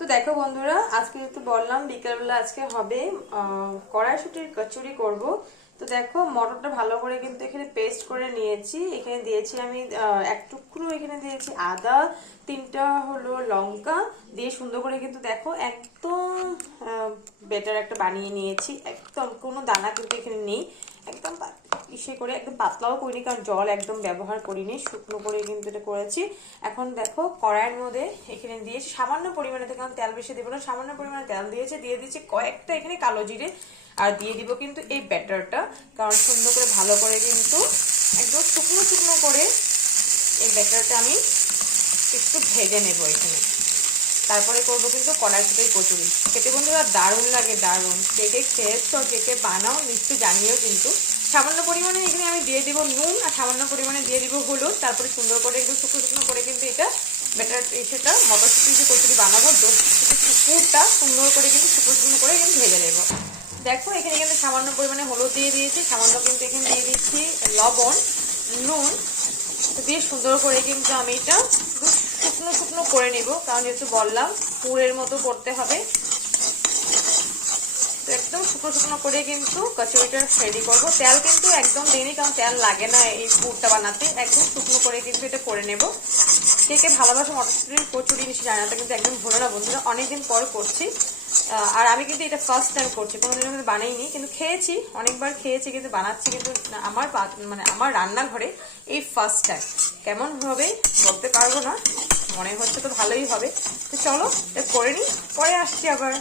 তো দেখো বন্ধুরা, আজকে যেহেতু বললাম বিকেলবেলা আজকে হবে কড়াইশুটির কচুরি করব। তো দেখো মটরটা ভালো করে কিন্তু এখানে পেস্ট করে নিয়েছি। এখানে দিয়েছি আমি এক টুকরো, এখানে দিয়েছি আদা, তিনটা হলো লঙ্কা দিয়ে সুন্দর করে কিন্তু দেখো একদম বেটার একটা বানিয়ে নিয়েছি। একদম কোনো দানা কিন্তু এখানে নেই, একদম ইসে করে একদম পাতলাও করিনি, কারণ জল একদম ব্যবহার করিনি, শুকনো করে কিন্তু এটা করেছি। এখন দেখো কড়াইয়ের মধ্যে এখানে দিয়েছি সামান্য পরিমাণে, কারণ তেল বেশি দেবো না, সামান্য পরিমাণে তেল দিয়েছি, দিয়ে দিচ্ছি কয়েকটা এখানে কালো জিরে, আর দিয়ে দিব কিন্তু এই ব্যাটারটা। কারণ সুন্দর করে ভালো করে কিন্তু একদম শুকনো শুকনো করে এই ব্যাটারটা আমি একটু ভেজে নেবো এখানে। তারপরে করবো কিন্তু কড়াইশুটির কচুরি। খেতে বন্ধুরা দারুণ লাগে, দারুণ। কে কে খেয়েছো, কে কে বানাও নিশ্চয়ই জানিও। কিন্তু সামান্য পরিমাণে এখানে আমি দিয়ে দিব নুন, আর সামান্য পরিমাণে দিয়ে দিব হলুদ। তারপরে সুন্দর করে একটু শুকনো শুকনো করে কিন্তু এটা বেটার, সেটা মটরশুঁটি যে কচুরি বানাবো পুরটা সুন্দর করে কিন্তু শুকনো শুকনো করে কিন্তু ভেজে নেবো। দেখো এখানে কিন্তু সামান্য পরিমাণে হলুদ দিয়ে দিয়েছি, সামান্য কিন্তু এখানে দিয়ে দিচ্ছি লবণ, নুন দিয়ে সুন্দর করে কিন্তু আমি এটা শুকনো শুকনো করে নিব, কারণ যেহেতু বললাম পুরের মতো করতে হবে। তো একদম শুকনো শুকনো করে কিন্তু কচুরিটা রেডি করবো। তেল কিন্তু একদম দিইনি, কারণ তেল লাগে না এই পুরটা বানাতে। একদম শুকনো করে কিন্তু এটা করে নেব। কে কে ভালোবাসে মটরশুঁটির কচুরি নিশ্চয়ই জানা, কিন্তু একদম ভুলো না বন্ধুরা, অনেকদিন পর করছি। আর আমি কিন্তু এটা ফার্স্ট টাইম করছি, কোনোদিনও কিন্তু বানাইনি, কিন্তু খেয়েছি, অনেকবার খেয়েছি, কিন্তু বানাচ্ছি কিন্তু আমার আমার রান্নাঘরে এই ফার্স্ট টাইম। কেমন হবে বলতে পারবো না, মনে হচ্ছে তো ভালোই হবে। তো চলো এটা করে নিই, পরে আসছি আবার।